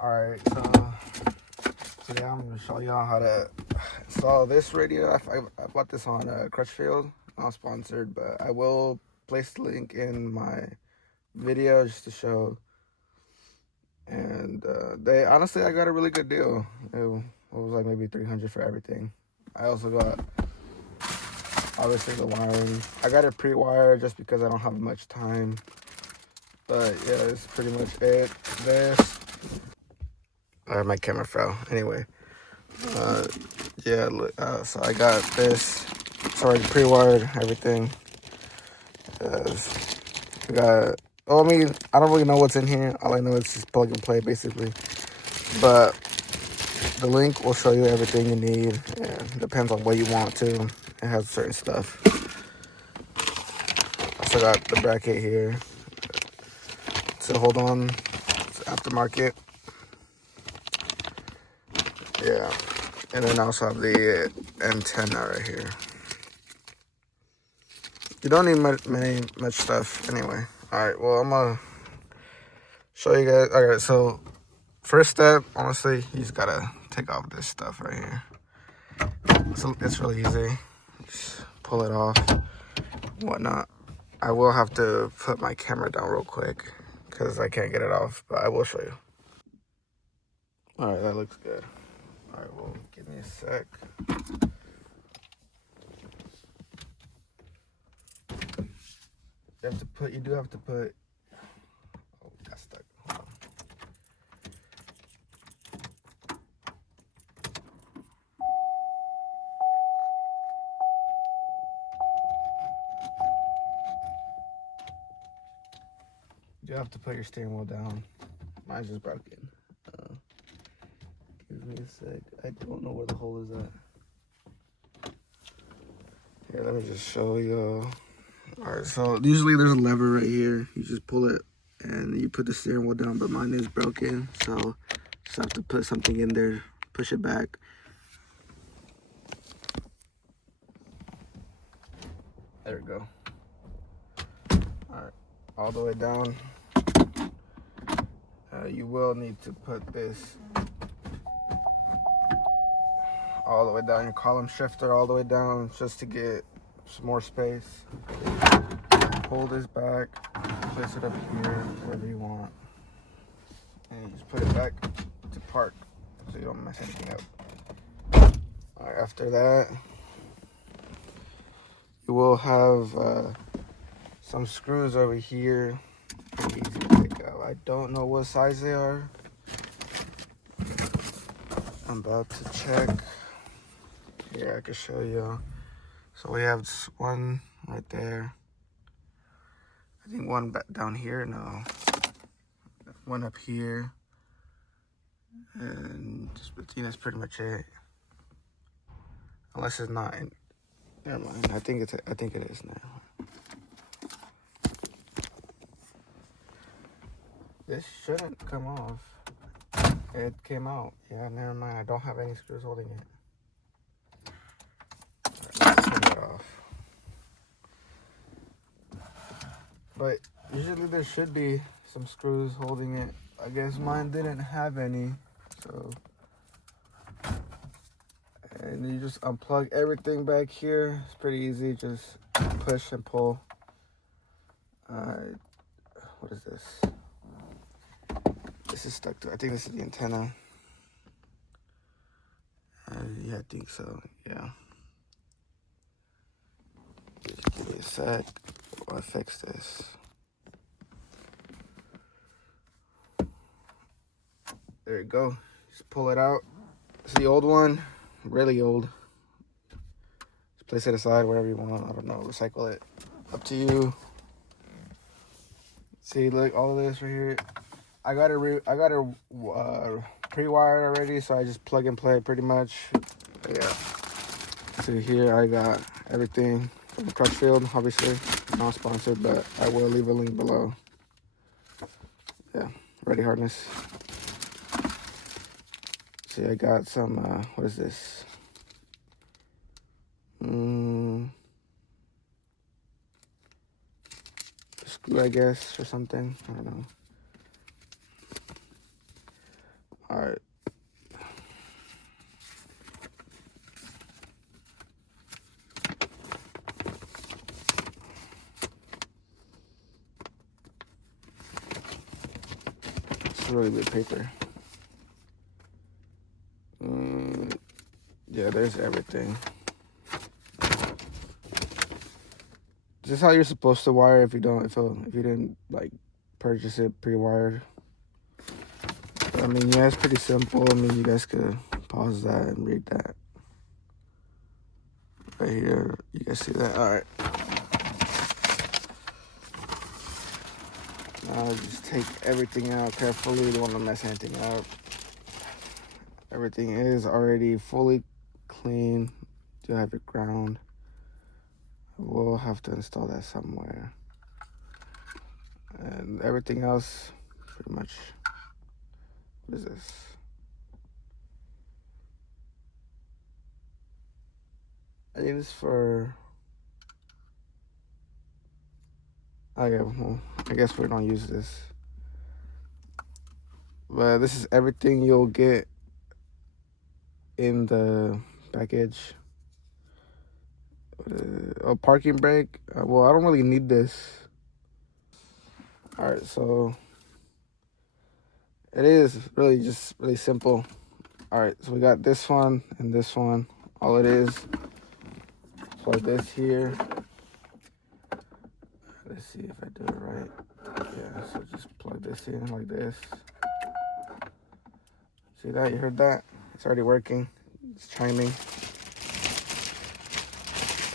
Alright, so today I'm going to show y'all how to install this radio. I bought this on Crutchfield, not sponsored, but I will place the link in my video just to show. And honestly, I got a really good deal. It was like maybe $300 for everything. I also got, obviously, the wiring. I got it pre-wired just because I don't have much time. But yeah, that's pretty much it. This. My camera fell. Anyway, so I got this. It's already pre-wired, everything. I got, well, I mean, I don't really know what's in here. All I know is just plug and play, basically. But the link will show you everything you need. And depends on what you want to. It has certain stuff. Also got the bracket here. So hold on. It's aftermarket. Yeah. And then I also have the antenna right here. You don't need much stuff anyway. Alright, well, I'm going to show you guys. Alright, so first step, honestly, you just got to take off this stuff right here. So it's really easy. Just pull it off, whatnot. I will have to put my camera down real quick because I can't get it off, but I will show you. Alright, that looks good. Alright, well, give me a sec. You do have to put, oh, got stuck. Hold on. You have to put your steering wheel down. Mine's just broken. Give me a sec. I don't know where the hole is at. Here, let me just show you. Alright, so usually there's a lever right here. You just pull it and you put the steering wheel down, but mine is broken. So just have to put something in there, push it back. There we go. Alright, all the way down. You will need to put this all the way down, your column shifter all the way down, just to get some more space. Pull this back, place it up here, wherever you want, and you just put it back to park so you don't mess anything up. All right, after that, you will have some screws over here. Pretty easy to pick up. I don't know what size they are. I'm about to check. Here, I can show you. So we have one right there. I think one back down here. No, one up here, and just, that's pretty much it. Unless it's not. Never mind. I think it is now. This shouldn't come off. It came out. Yeah, never mind. I don't have any screws holding it. Alright, let's turn that off. But usually there should be some screws holding it. I guess mine didn't have any, so. And you just unplug everything back here. It's pretty easy. Just push and pull. What is this? This is stuck to, I think this is the antenna. Yeah, I think so. Yeah. Just give me a sec while I fix this. There you go. Just pull it out. It's the old one. Really old. Just place it aside wherever you want. I don't know. Recycle it. Up to you. See, look, all of this right here. I got it pre-wired already, so I just plug and play pretty much. Yeah. See here, I got everything from Crutchfield, obviously not sponsored, but I will leave a link below. Yeah, ready harness. See, I got some. What is this? Screw, I guess, or something. I don't know. It's really good paper. Yeah, there's everything. This is how you're supposed to wire if you didn't like purchase it pre-wired. I mean, yeah, it's pretty simple. I mean, you guys could pause that and read that. Right here, you guys see that? All right. Now just take everything out carefully. You don't want to mess anything up. Everything is already fully clean. You have it ground. We'll have to install that somewhere. And everything else, pretty much. What is this? I think it's for. Oh yeah, well, I guess we don't use this. But this is everything you'll get in the package. A parking brake. Well, I don't really need this. All right, so it is really just really simple. All right, so we got this one and this one. All it is, plug this here. Let's see if I do it right. Yeah, so just plug this in like this. See that? You heard that? It's already working. It's chiming.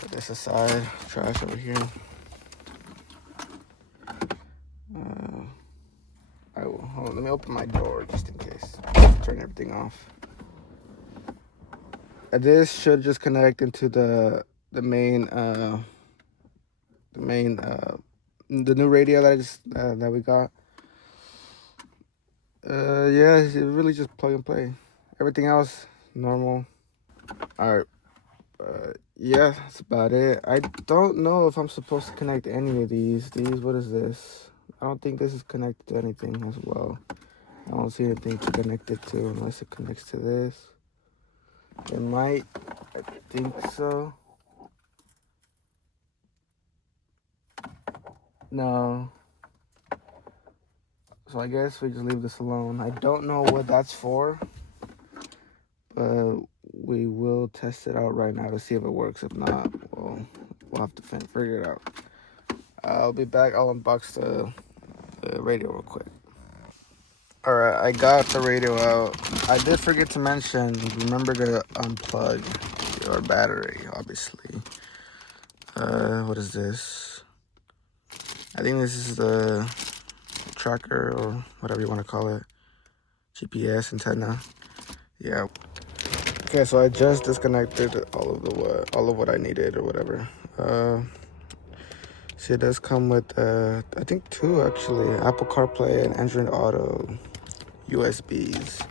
Put this aside. Trash over here. I will. Hold on, let me open my door just in case. Turn everything off. This should just connect into the main the new radio that we got. Yeah, it's really just plug and play. Everything else normal. All right. Yeah, that's about it. I don't know if I'm supposed to connect any of these. What is this? I don't think this is connected to anything as well. I don't see anything to connect it to unless it connects to this. It might. I think so. No. So I guess we just leave this alone. I don't know what that's for, but we will test it out right now to see if it works. If not, we'll have to figure it out. I'll be back. I'll unbox the radio real quick. All right, I got the radio out. I did forget to mention, remember to unplug your battery, obviously. What is this? I think this is the tracker or whatever you want to call it. GPS antenna. Yeah. Okay, so I just disconnected all of what I needed or whatever. See, it does come with I think two actually, Apple CarPlay and Android Auto USBs.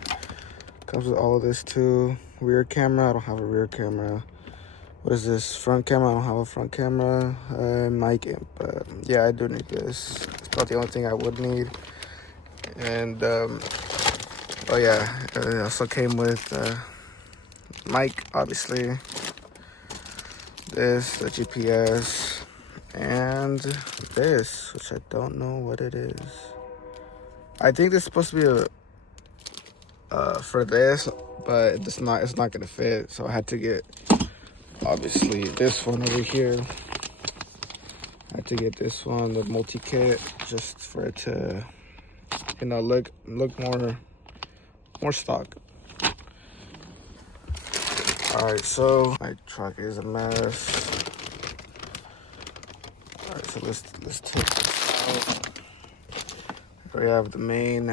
Comes with all of this too. Rear camera, I don't have a rear camera. What is this? Front camera, I don't have a front camera. Mic, but yeah, I do need this. It's about the only thing I would need. And oh yeah, it also came with mic, obviously. This, the GPS, and this, which I don't know what it is. I think this is supposed to be for this, but it's not gonna fit. So I had to get obviously this one over here. I had to get this one, the multi-kit, just for it to, you know, look more stock. All right, so my truck is a mess. All right, so let's take this out. We have the main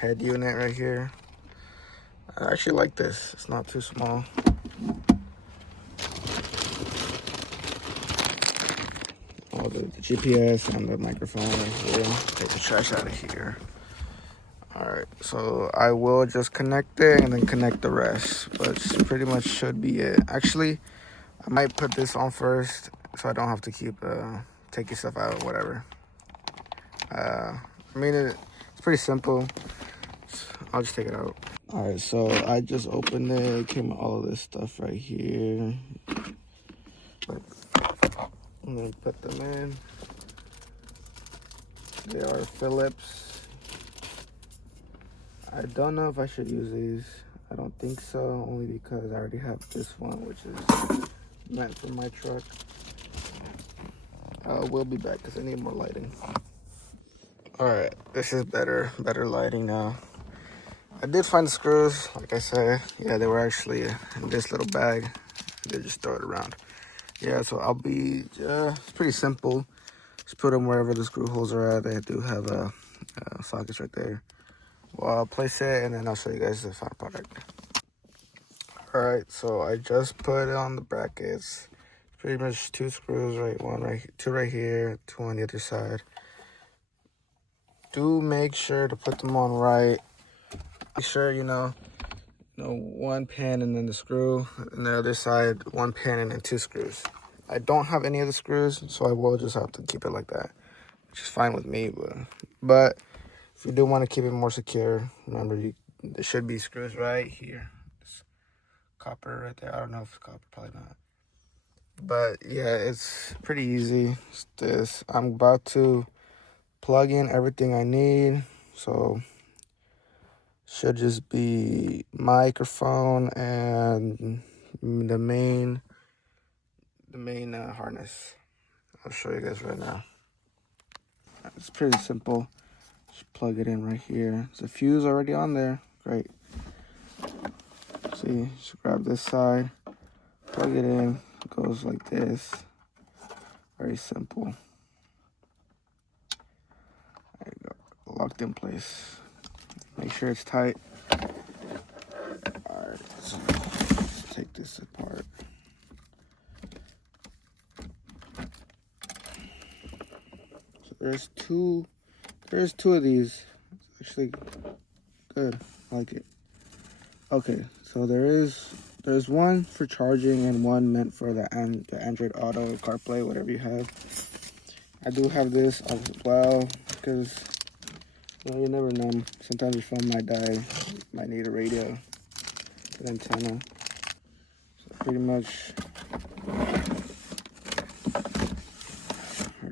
head unit right here. I actually like this. It's not too small. Oh, the GPS and the microphone right here. Take the trash out of here. All right, so I will just connect it and then connect the rest, but pretty much should be it. Actually, I might put this on first so I don't have to keep taking stuff out or whatever. I mean, it's pretty simple. I'll just take it out. All right, so I just opened it. It came with all of this stuff right here. I'm gonna put them in. They are Phillips. I don't know if I should use these. I don't think so, only because I already have this one, which is meant for my truck. We'll be back because I need more lighting. All right, this is better lighting now. I did find the screws, like I said. Yeah, they were actually in this little bag. They just throw it around. Yeah, so I'll be, it's pretty simple. Just put them wherever the screw holes are at. They do have sockets right there. Well, I'll place it and then I'll show you guys the final product. All right, so I just put it on the brackets. Pretty much 2 screws, right? 2 right here, 2 on the other side. Do make sure to put them on right. Make sure, you know, 1 pin and then the screw, and the other side 1 pin and then 2 screws. I don't have any of the screws, so I will just have to keep it like that, which is fine with me. But if you do want to keep it more secure, remember there should be screws right here. It's copper right there. I don't know if it's copper, probably not. But yeah, it's pretty easy. It's this. I'm about to plug in everything I need, so should just be microphone and the main harness. I'll show you guys right now. It's pretty simple. Just plug it in right here. There's a fuse already on there. Great. See, just grab this side, plug it in. It goes like this. Very simple. There you go. Locked in place. Make sure it's tight. Alright, so let's take this apart. So there's two of these. It's actually good. I like it. Okay, so there's one for charging and one meant for the Android Auto, CarPlay, whatever you have. I do have this as well because you never know. Sometimes your phone might die. You might need a radio, an antenna. So pretty much,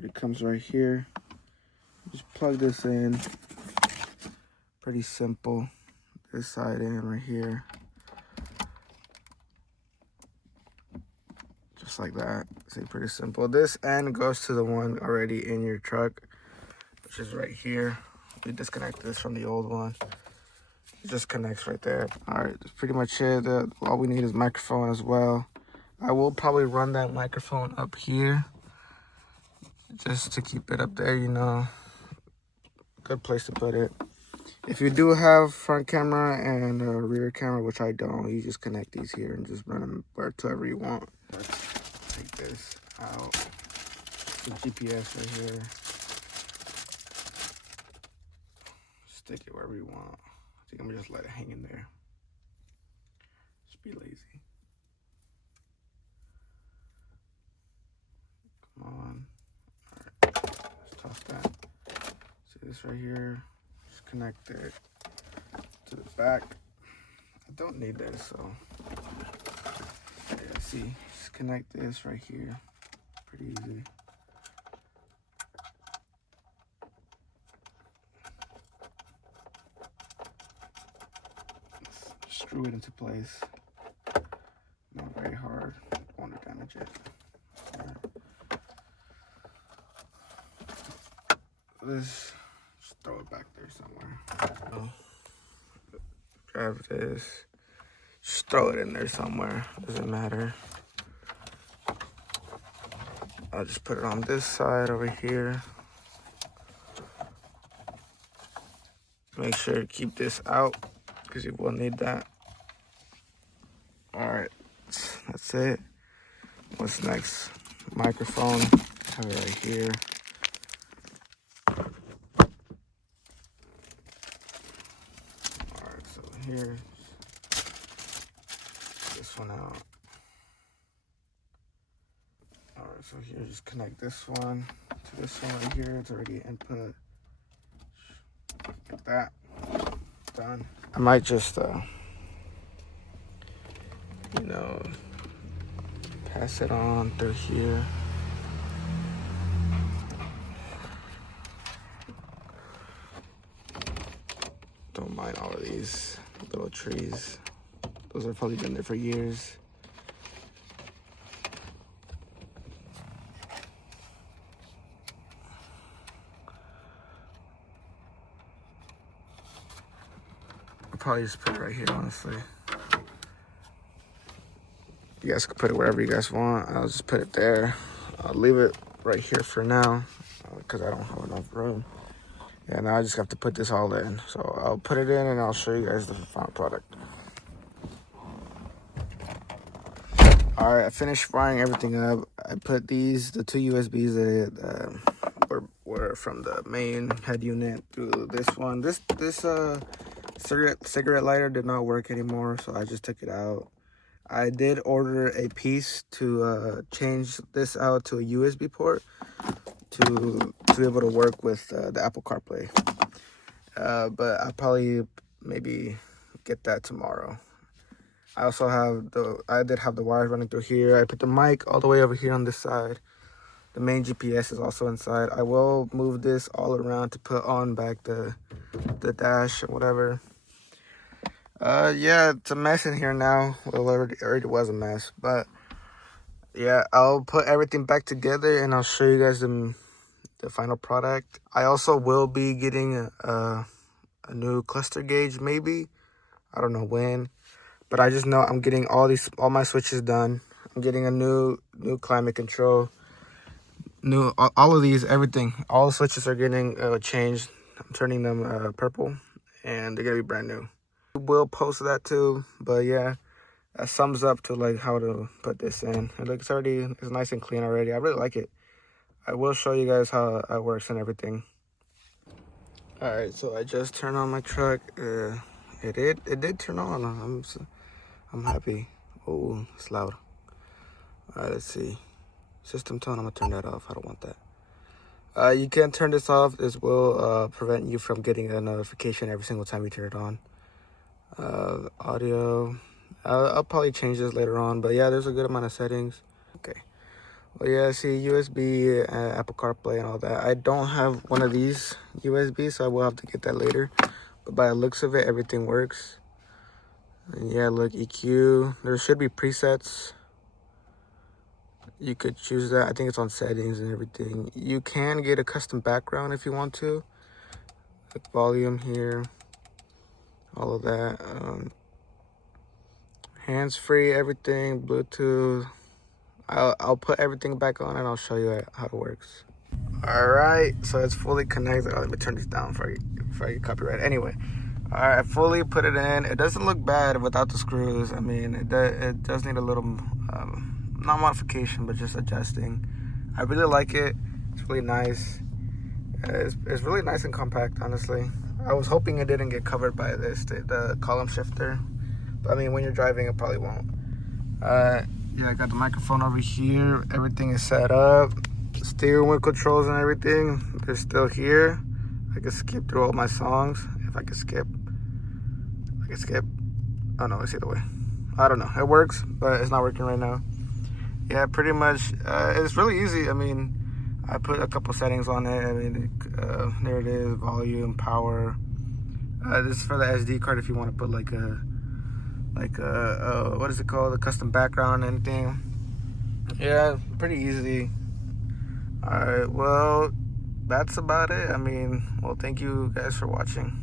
it comes right here. Just plug this in. Pretty simple. This side in right here. Just like that. See, pretty simple. This end goes to the one already in your truck, which is right here. We disconnect this from the old one. It just connects right there. All right, that's pretty much it. All we need is microphone as well. I will probably run that microphone up here just to keep it up there, you know. Good place to put it. If you do have front camera and a rear camera, which I don't, you just connect these here and just run them wherever you want. Let's take this out. The GPS right here. Stick it wherever you want. I think I'm gonna just let it hang in there. Just be lazy. Come on. Alright, let's toss that. See this right here? Just connect it to the back. I don't need this, so yeah, see, just connect this right here. Pretty easy. Screw it into place. Not very hard. Don't want to damage it. Right. Just throw it back there somewhere. Grab this. Just throw it in there somewhere. Doesn't matter. I'll just put it on this side over here. Make sure to keep this out because you will need that. Alright, that's it. What's next? Microphone. Have it right here. Alright, so here, this one out. Alright, so here, just connect this one to this one right here. It's already input. Like that. Done. I might just, you know, pass it on through here. Don't don't mind all of these little trees. Those have probably been there for years. I'll probably just put it right here, honestly. You guys can put it wherever you guys want. I'll just put it there. I'll leave it right here for now because I don't have enough room. Yeah, now I just have to put this all in. So I'll put it in and I'll show you guys the final product. All right, I finished firing everything up. I put the two USBs that were from the main head unit through this one. This cigarette lighter did not work anymore, so I just took it out. I did order a piece to change this out to a USB port to be able to work with the Apple CarPlay. But I'll probably maybe get that tomorrow. I also did have the wires running through here. I put the mic all the way over here on this side. The main GPS is also inside. I will move this all around to put on back the dash or whatever. Yeah, it's a mess in here now. Well, it already was a mess, but yeah, I'll put everything back together and I'll show you guys the final product. I also will be getting a new cluster gauge, maybe. I don't know when. But I just know I'm getting all my switches done. I'm getting a new climate control. All of these, everything. All the switches are getting changed. I'm turning them purple, and they're gonna be brand new. We'll post that too. But yeah, that sums up to like how to put this in. It's nice and clean already. I really like it. I will show you guys how it works and everything. All right, so I just turned on my truck. It did turn on. I'm happy. Oh, it's loud. All right, let's see. System tone, I'm gonna turn that off. I don't want that. You can turn this off. This will prevent you from getting a notification every single time you turn it on. Audio, I'll probably change this later on, but yeah, there's a good amount of settings. Okay. Well, yeah, see, USB, Apple CarPlay and all that. I don't have one of these USBs, so I will have to get that later. But by the looks of it, everything works. And yeah, look, EQ. There should be presets. You could choose that. I think it's on settings and everything. You can get a custom background if you want to. Like volume here. All of that. Hands-free, everything. Bluetooth. I'll put everything back on and I'll show you how it works. All right, so it's fully connected. Let me turn this down before I get copyright. Anyway. All right, I fully put it in. It doesn't look bad without the screws. I mean, it does need a little, not modification, but just adjusting. I really like it. It's really nice. It's really nice and compact, honestly. I was hoping it didn't get covered by the column shifter. But I mean, when you're driving, it probably won't. Yeah, I got the microphone over here. Everything is set up. Steering wheel controls and everything, they're still here. I can skip through all my songs if I can skip. Oh no, it's the other way. I don't know. It works, but it's not working right now. Yeah, pretty much. It's really easy. I mean, I put a couple settings on it. I mean, there it is. Volume, power. This is for the SD card if you want to put like a what is it called? A custom background and anything. Yeah, pretty easy. All right. Well, that's about it. I mean, well, thank you guys for watching.